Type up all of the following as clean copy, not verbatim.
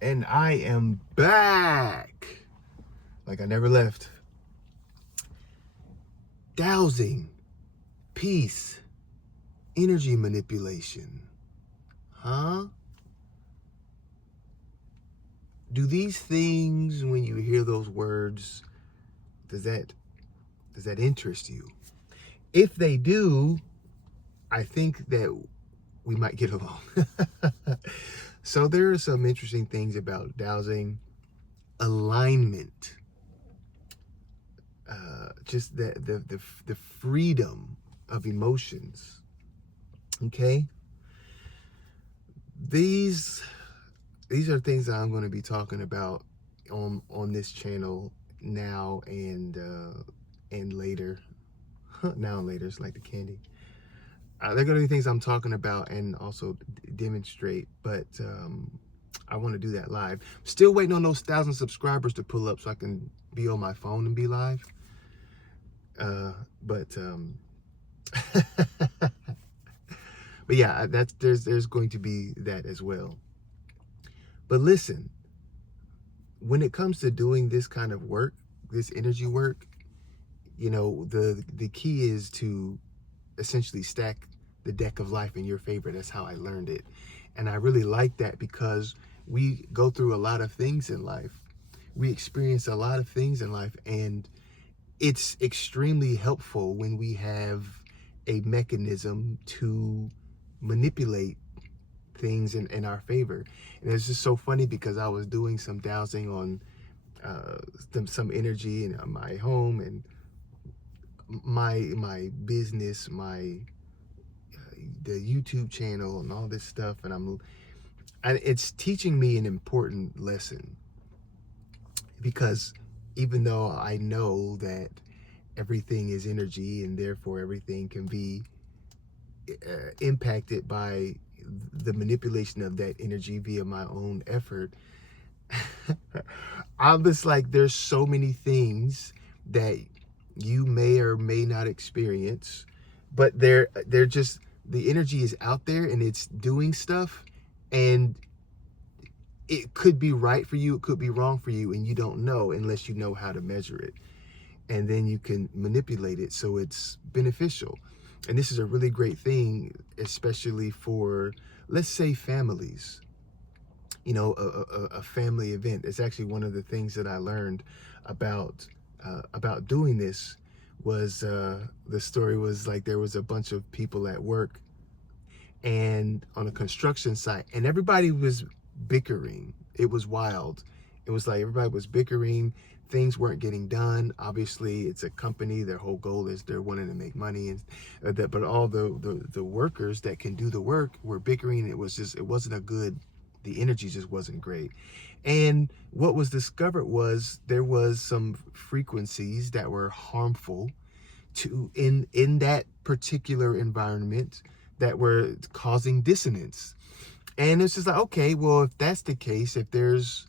And I am back like I never left. Dowsing, peace, energy manipulation. Huh? Do these things, when you hear those words, does that interest you? If they do, I think that we might get along. So there are some interesting things about dowsing. Alignment, just the freedom of emotions. Okay, these are things that I'm going to be talking about on this channel now and later. Now and later, it's like the candy. They're going to be things I'm talking about and also demonstrate, but I want to do that live. Still waiting on those 1,000 subscribers to pull up so I can be on my phone and be live. But but yeah, that's there's going to be that as well. But listen, when it comes to doing this kind of work, this energy work, you know, the key is to essentially stack the deck of life in your favor. That's how I learned it. And I really like that because we go through a lot of things in life. We experience a lot of things in life, and it's extremely helpful when we have a mechanism to manipulate things in our favor. And it's just so funny because I was doing some dowsing on some energy in my home and my business, the YouTube channel and all this stuff, and it's teaching me an important lesson, because even though I know that everything is energy and therefore everything can be impacted by the manipulation of that energy via my own effort, I'm just like, there's so many things that you may or may not experience, but they're just, the energy is out there and it's doing stuff, and it could be right for you, it could be wrong for you, and you don't know unless you know how to measure it, and then you can manipulate it so it's beneficial. And this is a really great thing, especially for, let's say, families. You know, a family event. It's actually one of the things that I learned about doing this was, the story was like, there was a bunch of people at work and on a construction site, and everybody was bickering. It was wild. It was like everybody was bickering. Things weren't getting done. Obviously, it's a company. Their whole goal is they're wanting to make money, and that. But all the workers that can do the work were bickering. It wasn't a good. The energy just wasn't great. And what was discovered was there was some frequencies that were harmful to in that particular environment that were causing dissonance. And it's just like, okay, well, if that's the case, if there's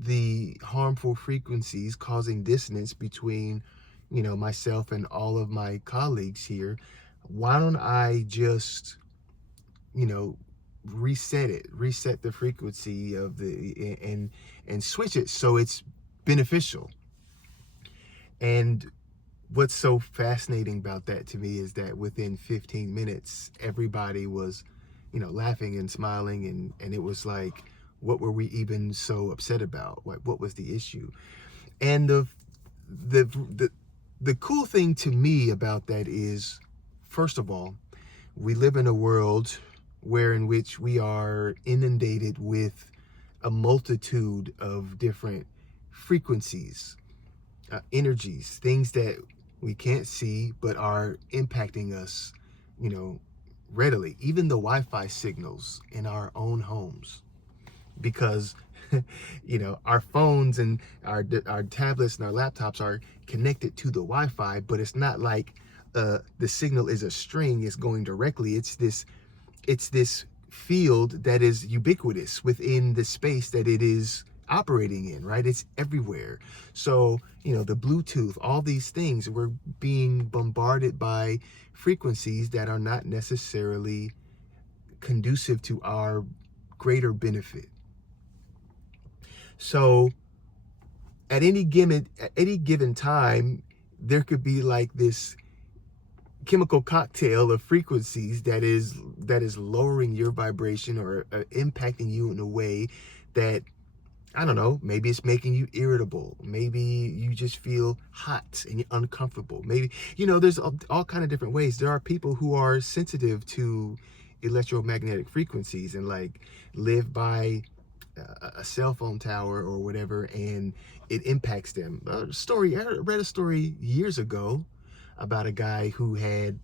the harmful frequencies causing dissonance between, you know, myself and all of my colleagues here, why don't I just, you know, reset the frequency of and switch it so it's beneficial. And what's so fascinating about that to me is that within 15 minutes, everybody was, you know, laughing and smiling, and it was like, what were we even so upset about? Like, what was the issue? And the the cool thing to me about that is, first of all, we live in a world in which we are inundated with a multitude of different frequencies, energies, things that we can't see but are impacting us, you know, readily. Even the Wi-Fi signals in our own homes, because you know, our phones and our tablets and our laptops are connected to the Wi-Fi, but it's not like the signal is a string, it's going directly. It's this field that is ubiquitous within the space that it is operating in, right? It's everywhere. So, you know, the Bluetooth, all these things, we're being bombarded by frequencies that are not necessarily conducive to our greater benefit. So at any given time, there could be like this chemical cocktail of frequencies that is lowering your vibration, or impacting you in a way that, I don't know, maybe it's making you irritable. Maybe you just feel hot and you're uncomfortable. Maybe, there's all kind of different ways. There are people who are sensitive to electromagnetic frequencies and like live by a cell phone tower or whatever, and it impacts them. I read a story years ago about a guy who had,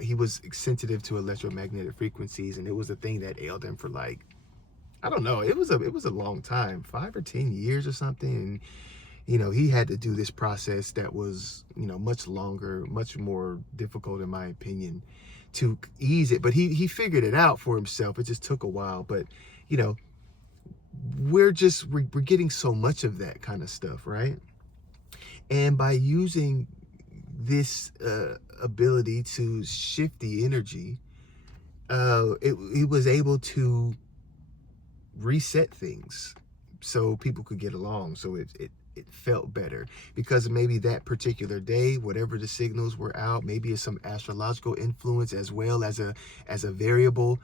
he was sensitive to electromagnetic frequencies, and it was a thing that ailed him for like, I don't know. It was a long time, 5 or 10 years or something. And he had to do this process that was much longer, much more difficult in my opinion, to ease it. But he figured it out for himself. It just took a while. But you know, we're getting so much of that kind of stuff, right? And by using this ability to shift the energy, it was able to reset things so people could get along, so it felt better, because maybe that particular day, whatever the signals were out, maybe it's some astrological influence as well as a variable.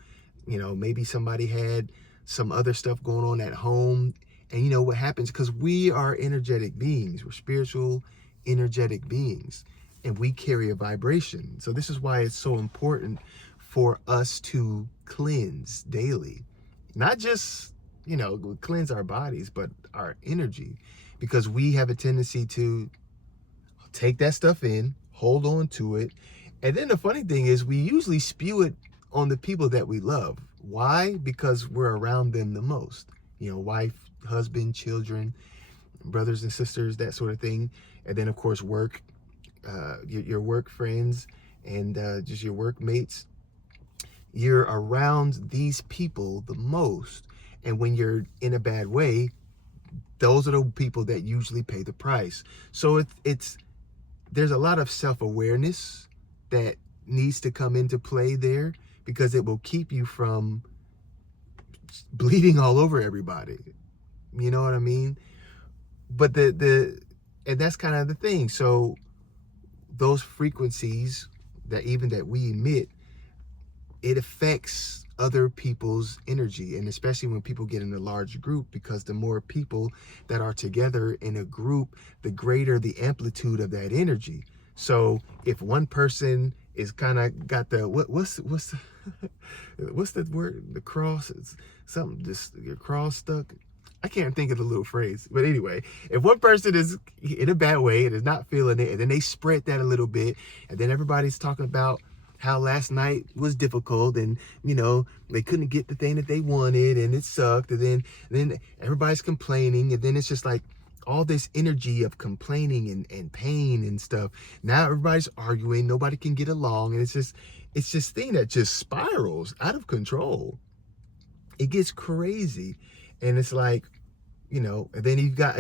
Maybe somebody had some other stuff going on at home. And what happens, because we are energetic beings, we're spiritual energetic beings, and we carry a vibration. So this is why it's so important for us to cleanse daily. Not just, cleanse our bodies, but our energy, because we have a tendency to take that stuff in, hold on to it. And then the funny thing is, we usually spew it on the people that we love. Why? Because we're around them the most. Wife, husband, children, brothers and sisters, that sort of thing. And then, of course, work, your work friends, and just your workmates. You're around these people the most. And when you're in a bad way, those are the people that usually pay the price. So there's a lot of self-awareness that needs to come into play there, because it will keep you from bleeding all over everybody. You know what I mean? But and that's kind of the thing. So those frequencies that we emit, it affects other people's energy, and especially when people get in a large group, because the more people that are together in a group, the greater the amplitude of that energy. So if one person is kind of got the what's the what's the word, the cross, it's something, just your cross stuck. I can't think of the little phrase, but anyway, if one person is in a bad way and is not feeling it, and then they spread that a little bit, and then everybody's talking about how last night was difficult, and they couldn't get the thing that they wanted, and it sucked, and then everybody's complaining, and then it's just like all this energy of complaining and pain and stuff. Now everybody's arguing, nobody can get along, and it's this thing that just spirals out of control. It gets crazy. And it's like, and then you got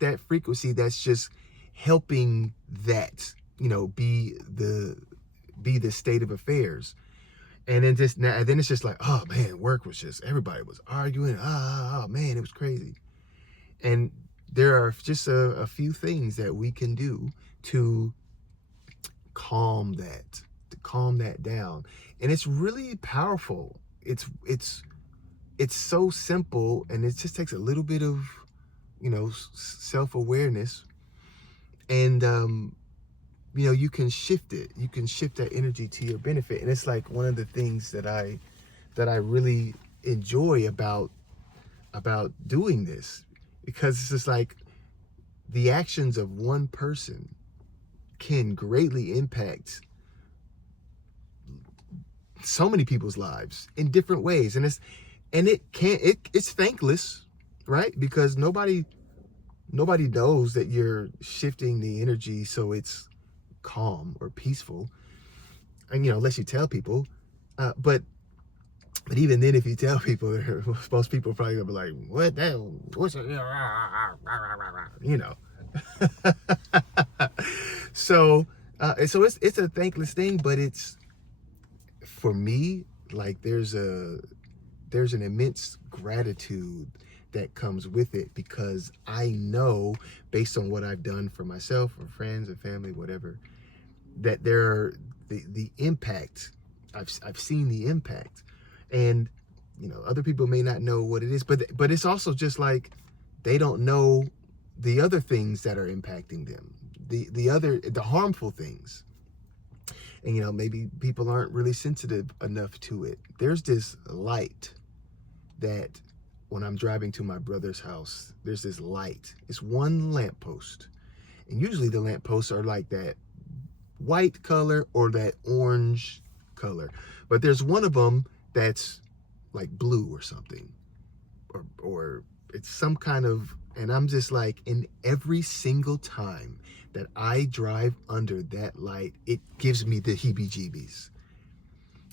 that frequency that's just helping that, be the state of affairs. And then it's just like, oh man, work was just, everybody was arguing. Oh man, it was crazy. And there are just a few things that we can do to calm that down. And it's really powerful. It's so simple, and it just takes a little bit of, self-awareness. And, you can shift it. You can shift that energy to your benefit. And it's like one of the things that I really enjoy about doing this, because it's just like the actions of one person can greatly impact so many people's lives in different ways. And it's thankless, right? Because nobody knows that you're shifting the energy so it's calm or peaceful, and unless you tell people. But even then, if you tell people, most people are probably gonna be like, what the hell? What's it? So it's a thankless thing, but it's, for me, like there's an immense gratitude that comes with it, because I know, based on what I've done for myself or friends or family, whatever, that there are the impact. I've seen the impact, and other people may not know what it is, but it's also just like they don't know the other things that are impacting them, the harmful things. And maybe people aren't really sensitive enough to it. There's this light that when I'm driving to my brother's house, there's this light. It's one lamppost, and usually the lampposts are like that white color or that orange color, but there's one of them that's like blue or something, or it's some kind of, and I'm just like, in every single time that I drive under that light, it gives me the heebie-jeebies.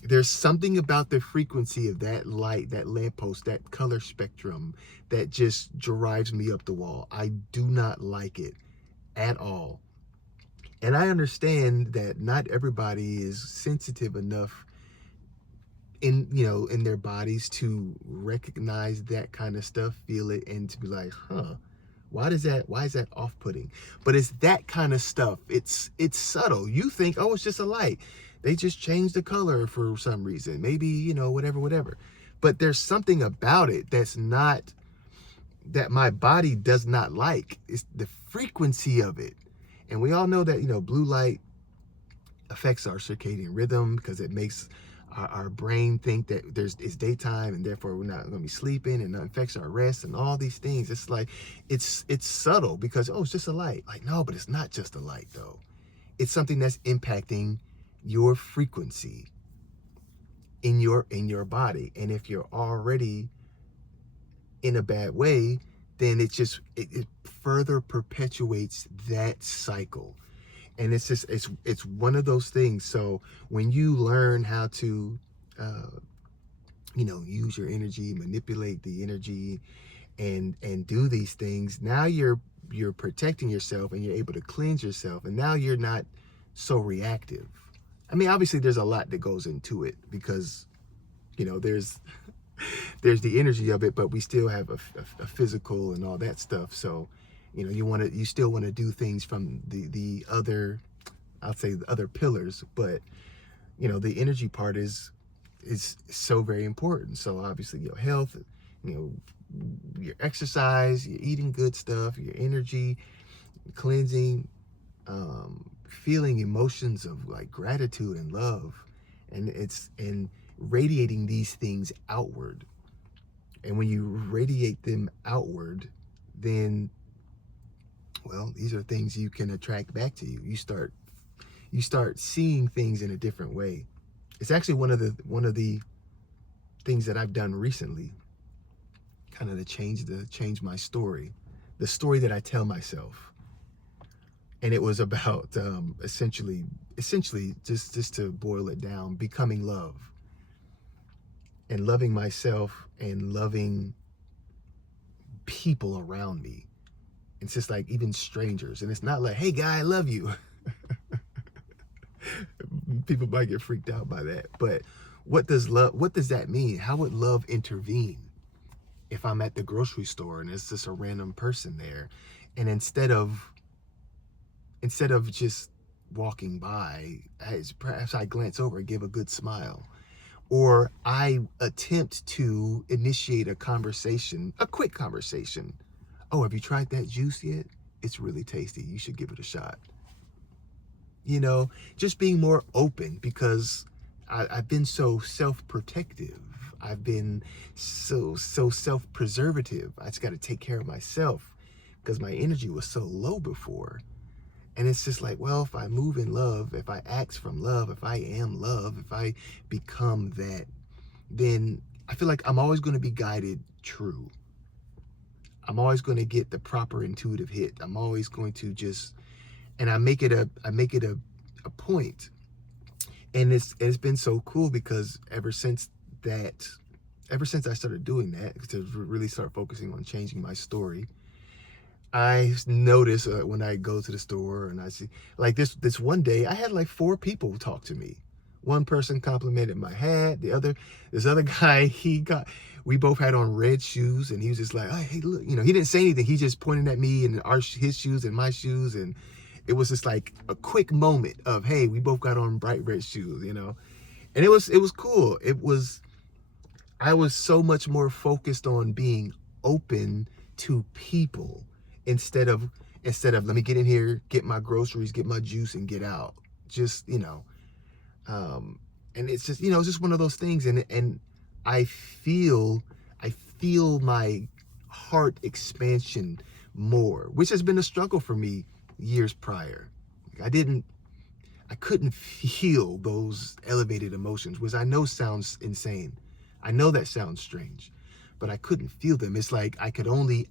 There's something about the frequency of that light, that lamppost, that color spectrum, that just drives me up the wall. I do not like it at all. And I understand that not everybody is sensitive enough in their bodies to recognize that kind of stuff, feel it, and to be like, why is that off-putting? But it's that kind of stuff. It's subtle. You think, oh, it's just a light. They just changed the color for some reason. Maybe, whatever. But there's something about it that my body does not like. It's the frequency of it. And we all know that, blue light affects our circadian rhythm, because it makes our brain think that it's daytime, and therefore we're not going to be sleeping, and it affects our rest and all these things. It's like, it's subtle, because, oh, it's just a light. Like, no, but it's not just a light, though. It's something that's impacting your frequency in your body. And if you're already in a bad way, then it further perpetuates that cycle. And it's one of those things. So when you learn how to use your energy, manipulate the energy, and do these things, now you're protecting yourself, and you're able to cleanse yourself, and now you're not so reactive. I mean, obviously there's a lot that goes into it, because there's the energy of it, but we still have a physical and all that stuff. So you still want to do things from the other, I'll say, the other pillars, but the energy part is so very important. So obviously your health, your exercise, your eating good stuff, your energy, cleansing, feeling emotions of like gratitude and love, and radiating these things outward. And when you radiate them outward, then, well, these are things you can attract back to you. You start seeing things in a different way. It's actually one of the things that I've done recently, kind of to change my story, the story that I tell myself. And it was about essentially just to boil it down, becoming love, and loving myself, and loving people around me. It's just like, even strangers. And it's not like, hey guy, I love you. People might get freaked out by that. But what does that mean? How would love intervene if I'm at the grocery store and it's just a random person there, and instead of just walking by, perhaps I glance over and give a good smile, or I attempt to initiate a conversation, a quick conversation. Oh, have you tried that juice yet? It's really tasty. You should give it a shot. Just being more open, because I've been so self-protective. I've been so self-preservative. I just got to take care of myself, because my energy was so low before. And it's just like, well, if I move in love, if I act from love, if I am love, if I become that, then I feel like I'm always going to be guided true. I'm always going to get the proper intuitive hit. I'm always going to just, and I make it a point. And it's been so cool, because ever since I started doing that, to really start focusing on changing my story, I notice when I go to the store and I see, like, this one day I had like 4 people talk to me One person complimented my hat. This other guy, we both had on red shoes, and he was just like, oh, hey, look, he didn't say anything. He just pointed at me and his shoes and my shoes. And it was just like a quick moment of, hey, we both got on bright red shoes, and it was cool. I was so much more focused on being open to people instead of let me get in here, get my groceries, get my juice, and get out. Just, and it's just, it's just one of those things. And I feel my heart expansion more, which has been a struggle for me years prior. I couldn't feel those elevated emotions, which I know sounds insane. I know that sounds strange, but I couldn't feel them. It's like I could only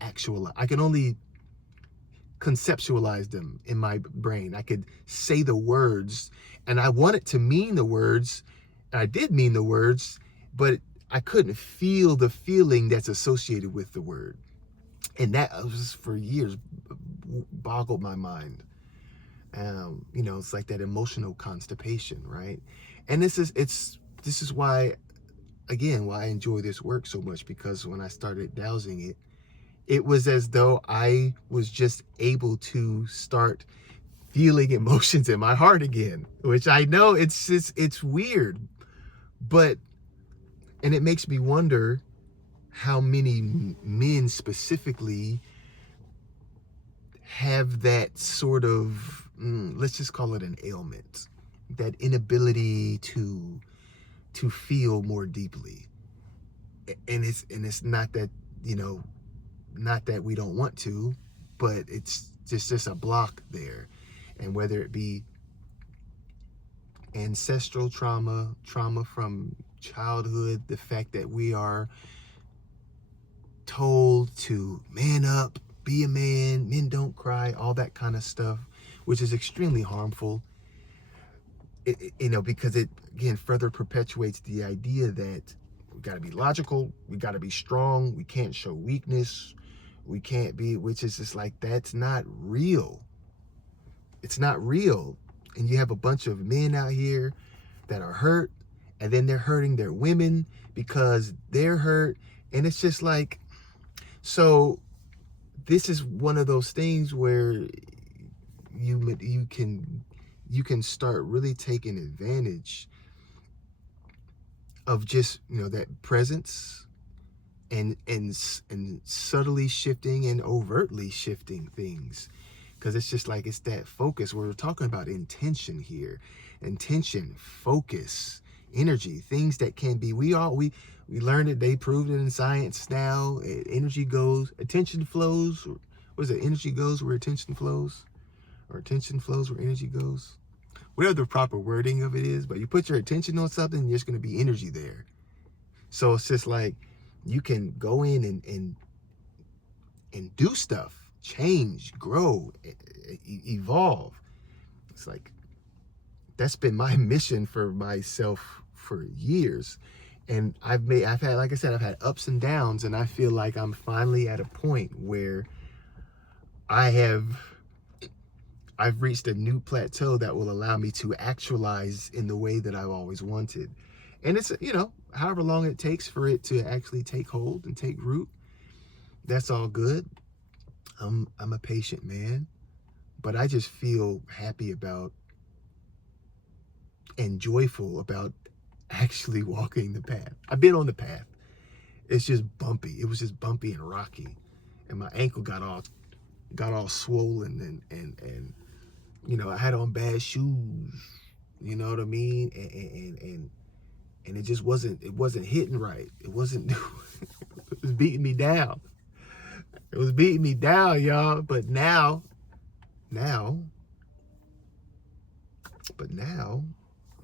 conceptualize them in my brain. I could say the words, and I wanted to mean the words, and I did mean the words, but I couldn't feel the feeling that's associated with the word. And that was, for years, boggled my mind. It's like that emotional constipation, right? And this is why, again, why I enjoy this work so much, because when I started dowsing it, it was as though I was just able to start feeling emotions in my heart again, which I know it's weird, and it makes me wonder how many men specifically have that sort of, let's just call it an ailment, that inability to feel more deeply. And it's not that, not that we don't want to, but it's just a block there. And whether it be ancestral trauma from childhood, the fact that we are told to man up, be a man, men don't cry, all that kind of stuff, which is extremely harmful. Because it, again, further perpetuates the idea that we got to be logical, we got to be strong, we can't show weakness, we can't be, which is just like, that's not real. It's not real. And you have a bunch of men out here that are hurt, and then they're hurting their women because they're hurt. And it's just like, so this is one of those things where you can start really taking advantage of just, that presence and subtly shifting and overtly shifting things. Because it's just like, it's that focus. We're talking about intention here. Intention, focus, energy, things that can be, we learned it, they proved it in science now. Energy goes, attention flows. What is it? Energy goes where attention flows, or attention flows where energy goes. Whatever the proper wording of it is, but you put your attention on something, there's going to be energy there. So it's just like, you can go in and do stuff, change, grow, evolve. It's like, that's been my mission for myself for years. And I've had, like I said, I've had ups and downs, and I feel like I'm finally at a point where I've reached a new plateau that will allow me to actualize in the way that I've always wanted. And it's, however long it takes for it to actually take hold and take root, that's all good. I'm a patient man, but I just feel happy about and joyful about actually walking the path. I've been on the path. It's just bumpy. It was just bumpy and rocky, and my ankle got all swollen, and I had on bad shoes. You know what I mean? And it just wasn't hitting right. It wasn't. It was beating me down. It was beating me down, y'all. But now, I'm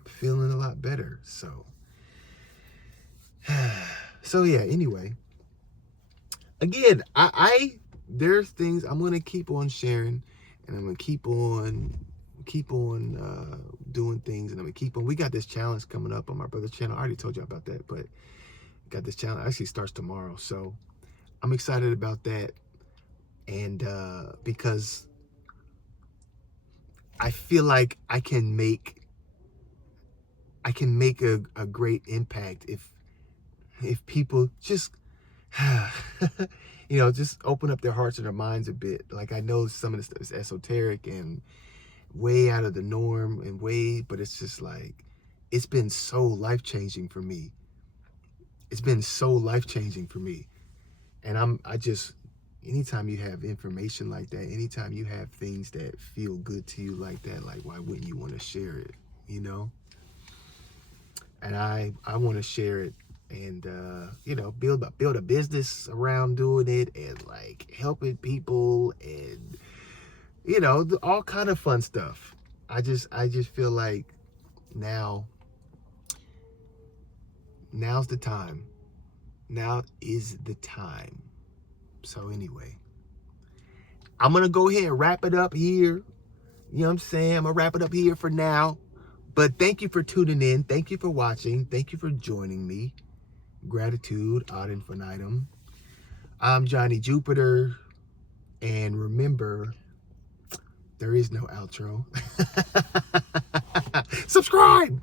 feeling a lot better. So yeah. Anyway, again, there's things I'm gonna keep on sharing, and I'm gonna keep on doing things, and I'm gonna keep on. We got this challenge coming up on my brother's channel. I already told you about that, but got this challenge actually starts tomorrow, so I'm excited about that. And because I feel like I can make I can make a great impact if people just just open up their hearts and their minds a bit. Like, I know some of the stuff is esoteric and way out of the norm and but it's just like, it's been so life-changing for me. It's been so life-changing for me. And I just, anytime you have information like that, anytime you have things that feel good to you like that, like, why wouldn't you want to share it, And I want to share it and, build a business around doing it and, like, helping people and, all kind of fun stuff. I just feel like now's the time. Now is the time. So anyway, I'm going to go ahead and wrap it up here. You know what I'm saying? I'm going to wrap it up here for now. But thank you for tuning in. Thank you for watching. Thank you for joining me. Gratitude ad infinitum. I'm Johnny Jupiter. And remember, there is no outro. Subscribe!